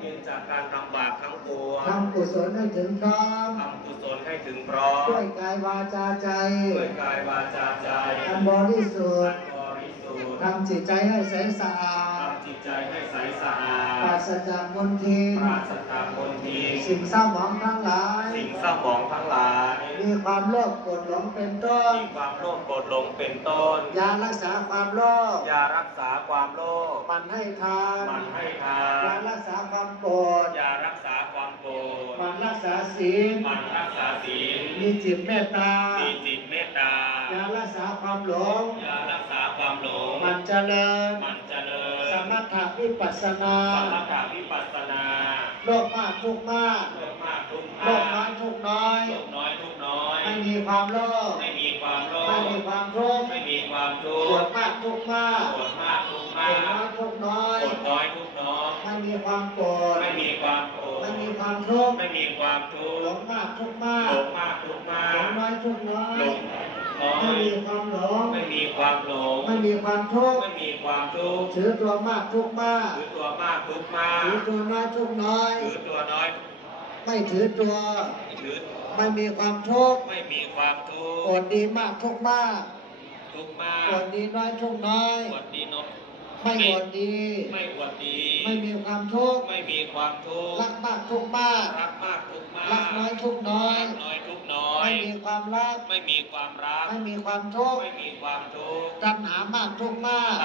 เย็นจากการทำบาปทั้งปวงทำกุศลให้ถึงพร้อมทำกุศลให้ถึงพร้อมด้วยกายวาจาใจด้วยกายวาจาใจอันบริสุทธิ์ทำจิตใจให้ใสสะอาดทำจิตใจให้ใสสะอาดปราศจากมลทินปราศจากมลทินสิ่งเศร้าหมองทั้งหลายสิ่งเศร้าหมองทั้งหลายมีความโลภโกรธหลงเป็นต้นมีความโลภโกรธหลงเป็นต้นยารักษาความโลภยารักษาความโลภมันให้ทานมันให้ทานยารักษาความโกรธยารักษาความโกรธมันรักษาศีลมันรักษาศีลมีจิตเมตตามีจิตเมตตายารักษาความหลงยารักษาความหลงมันเจริญสมถะวิปัสสนาโลภมากทุกข์มากโลภน้อยทุกข์น้อยไม่มีความโลภไม่มีความทุกข์ปวดมากทุกข์มากปวดน้อยทุกข์น้อยไม่มีความโกรธไม่มีความทุกข์หลงมากทุกข์มากหลงน้อยทุกข์น้อยไม่มีความหลงไม่มีความทุกข์ถือตัวมากทุกข์มากถือตัวน้อยทุกข์น้อยไม่ถือตัวไม่มีความทุกข์โกรธดีมากทุกข์มากโกรธดีน้อยทุกข์น้อยไม่อวดดีไม่มีความทุกข์รักมากทุกข์มากรักน้อยทุกข์น้อยไม่มีความรักไม่มีความทุกข์ตัณหามากทุกข์มาก